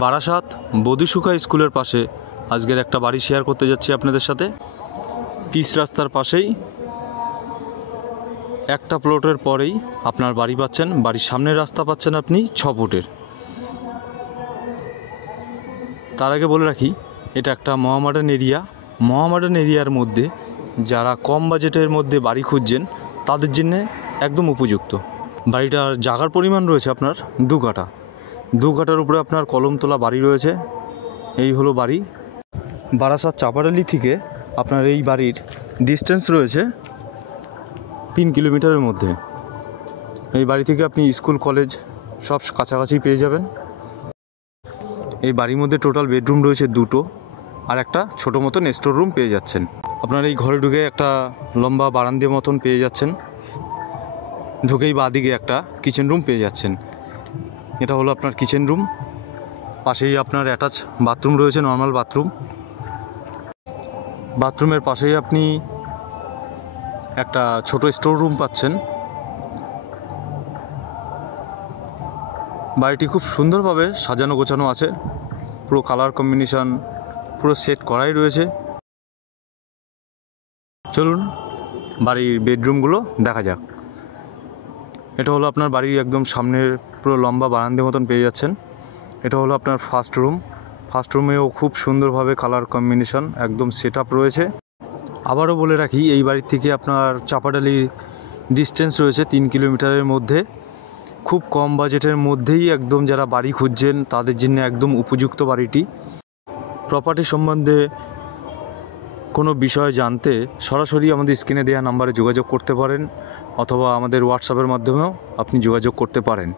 বারাসাত বদিসুখা স্কুলের পাশে আজকের একটা বাড়ি শেয়ার করতে যাচ্ছি আপনাদের সাথে। পিচ রাস্তার পাশেই একটা প্লটের পরেই আপনার বাড়ি পাচ্ছেন। বাড়ির সামনের রাস্তা পাচ্ছেন আপনি 6 ফুটের। তার আগে বলে রাখি, এটা একটা মহামডার্ন এরিয়া। মহামডার্ন এরিয়ার মধ্যে যারা কম বাজেটের মধ্যে বাড়ি খুঁজছেন তাদের জন্যে একদম উপযুক্ত। বাড়িটার জায়গার পরিমাণ রয়েছে আপনার 2 কাঠা। 2 কাঠার উপরে আপনার কলমতলা বাড়ি রয়েছে। এই হলো বাড়ি। বারাসাত চাপাডালি থেকে আপনার এই বাড়ির ডিস্টেন্স রয়েছে 3 কিলোমিটারের মধ্যে। এই বাড়ি থেকে আপনি স্কুল কলেজ সব কাছাকাছি পেয়ে যাবেন। এই বাড়ির মধ্যে টোটাল বেডরুম রয়েছে 2টো, আর একটা ছোটো মতন স্টোর রুম পেয়ে যাচ্ছেন। আপনার এই ঘরে ঢুকে একটা লম্বা বারান্দা মতন পেয়ে যাচ্ছেন। ঢুকেই বাঁদিকে একটা কিচেন রুম পেয়ে যাচ্ছেন। এটা হলো আপনার কিচেন রুম। পাশেই আপনার অ্যাটাচ বাথরুম রয়েছে, নর্মাল বাথরুম। বাথরুমের পাশেই আপনি একটা ছোট স্টোর রুম পাচ্ছেন। বাড়িটি খুব সুন্দরভাবে সাজানো গোছানো আছে। পুরো কালার কম্বিনেশন পুরো সেট করাই রয়েছে। চলুন বাড়ির বেডরুমগুলো দেখা যাক। এটা হলো আপনার বাড়ির একদম সামনের পুরো লম্বা বারান্দা মতন পেয়ে যাচ্ছেন। এটা হলো আপনার ফার্স্ট রুম। ফার্স্ট রুমেও খুব সুন্দরভাবে কালার কম্বিনেশন একদম সেট আপ রয়েছে। আবারও বলে রাখি, এই বাড়ির থেকে আপনার চাপাডালি ডিস্টেন্স রয়েছে 3 কিলোমিটারের মধ্যে। খুব কম বাজেটের মধ্যেই একদম যারা বাড়ি খুঁজছেন তাদের জন্য একদম উপযুক্ত বাড়িটি। প্রপার্টি সম্বন্ধে কোনো বিষয় জানতে সরাসরি আমাদের স্ক্রিনে দেওয়া নাম্বারে যোগাযোগ করতে পারেন, অথবা আমাদের হোয়াটসঅ্যাপের মাধ্যমেও আপনি যোগাযোগ করতে পারেন।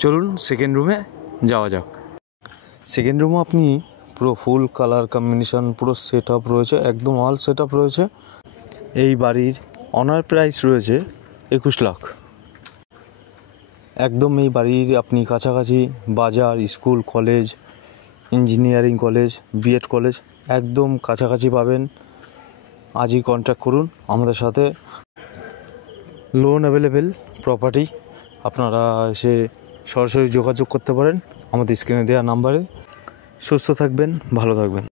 চলুন সেকেন্ড রুমে যাওয়া যাক। সেকেন্ড রুমও আপনি পুরো ফুল কালার কম্বিনেশন পুরো সেট আপ রয়েছে, একদম অল সেট আপ রয়েছে। এই বাড়ির অনার প্রাইস রয়েছে 21 লাখ। একদম এই বাড়ির আপনি কাছাকাছি বাজার, school, college, engineering college, B Ed college একদম কাছাকাছি পাবেন। আজই কন্ট্যাক্ট করুন আমাদের সাথে। লোন অ্যাভেলেবেল প্রপার্টি, আপনারা এসে সরাসরি যোগাযোগ করতে পারেন আমাদের স্ক্রিনে দেওয়া নাম্বারে। সুস্থ থাকবেন, ভালো থাকবেন।